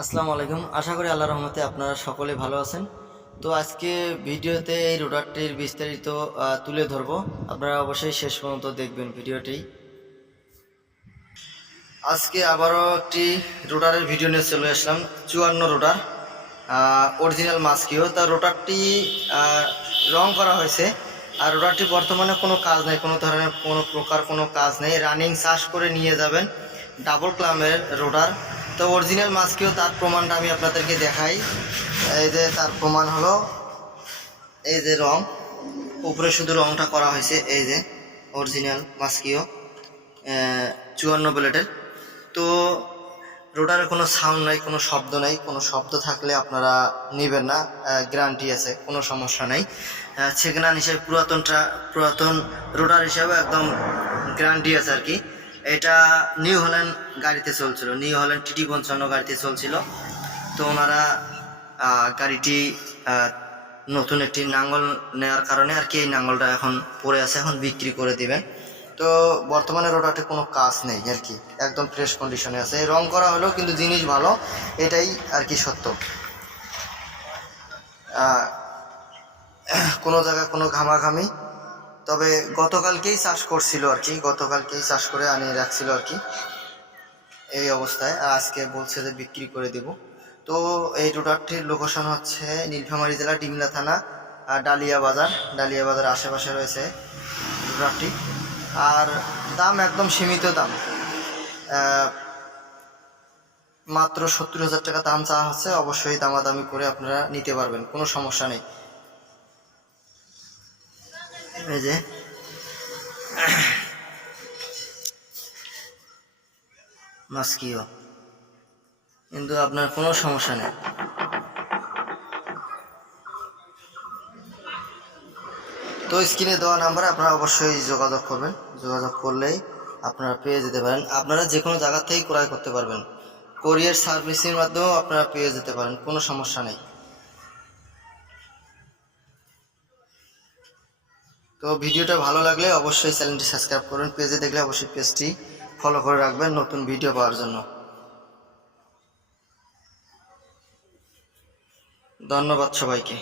আসসালামু আলাইকুম। আশা করি আল্লাহর রহমতে আপনারা সকলে ভালো আছেন। তো আজকে ভিডিওতে এই রোটারটির বিস্তারিত তুলে ধরবো। আপনারা অবশ্যই শেষ পর্যন্ত দেখবেন ভিডিওটি। আজকে আবারও একটি রোটারের ভিডিও নিয়ে চলে আসলাম। 54 রোটার, অরিজিনাল মাস্কিও। তা রোটারটি রং করা হয়েছে, আর রোটারটি বর্তমানে কোনো কাজ নেই, কোনো ধরনের কোনো কাজ নেই। রানিং চাষ করে নিয়ে যাবেন, ডাবল ক্লামের রোটার। তো অরিজিনাল মাস্কিও, তার প্রমাণটা আমি আপনাদেরকে দেখাই। এই যে তার প্রমাণ হলো এই যে রং, উপরে শুধু রংটা করা হয়েছে। এই যে অরিজিনাল মাস্কিও 54 ব্লেডের। তো রোটারে কোনো সাউন্ড নাই, কোনো শব্দ নাই। কোনো শব্দ থাকলে আপনারা নেবেন না, গ্যারান্টি আছে, কোনো সমস্যা নেই। সেকেন্ড হ্যান্ড হিসেবে পুরাতন রোটার হিসাবে একদম গ্যারান্টি আছে আর কি। এটা নিউ হল্যান্ড গাড়িতে চলছিল, নিউ হল্যান্ড TT 55 গাড়িতে চলছিল। তো ওনারা গাড়িটি নতুন একটি নাঙ্গল নেওয়ার কারণে আর কি এই নাঙ্গলটা এখন পড়ে আছে, এখন বিক্রি করে দিবেন। তো বর্তমানে রোটারটি কোনো কাজ নেই আর কি, একদম ফ্রেশ কন্ডিশনে আছে। রং করা হলেও কিন্তু জিনিস ভালো, এটাই আর কি সত্য। কোনো জায়গায় কোনো ঘামাঘামি। তবে গতকালকেই চাষ করছিল আর কি, গতকালকেই চাষ করে আনিয়ে রাখছিল আর কি এই অবস্থায়। আজকে বলছে যে বিক্রি করে দেব। তো এই রোটারটির লোকেশন হচ্ছে নীলফামারী জেলা ডিমলা থানা, ডালিয়া বাজার আশেপাশে রয়েছে রোটারটি। আর দাম একদম সীমিত দাম, মাত্র 70,000 টাকা দাম চাওয়া হচ্ছে। অবশ্যই দামাদামি করে আপনারা নিতে পারবেন, কোনো সমস্যা নেই। এই যে মাস্কিও, কিন্তু আপনার কোনো সমস্যা নেই। তো স্ক্রিনে দেওয়া নাম্বারে আপনারা অবশ্যই যোগাযোগ করবেন, যোগাযোগ করলেই আপনারা পেয়ে যেতে পারেন। আপনারা যে কোনো জায়গা থেকেই ক্রয় করতে পারবেন, কোরিয়ার সার্ভিসের মাধ্যমেও আপনারা পেয়ে যেতে পারেন, কোনো সমস্যা নেই। তো ভিডিওটা ভালো লাগলে অবশ্যই চ্যানেলটি সাবস্ক্রাইব করবেন, পেজে দেখলে অবশ্যই পেজটি ফলো করে রাখবেন নতুন ভিডিও পাওয়ার জন্য। ধন্যবাদ সবাইকে।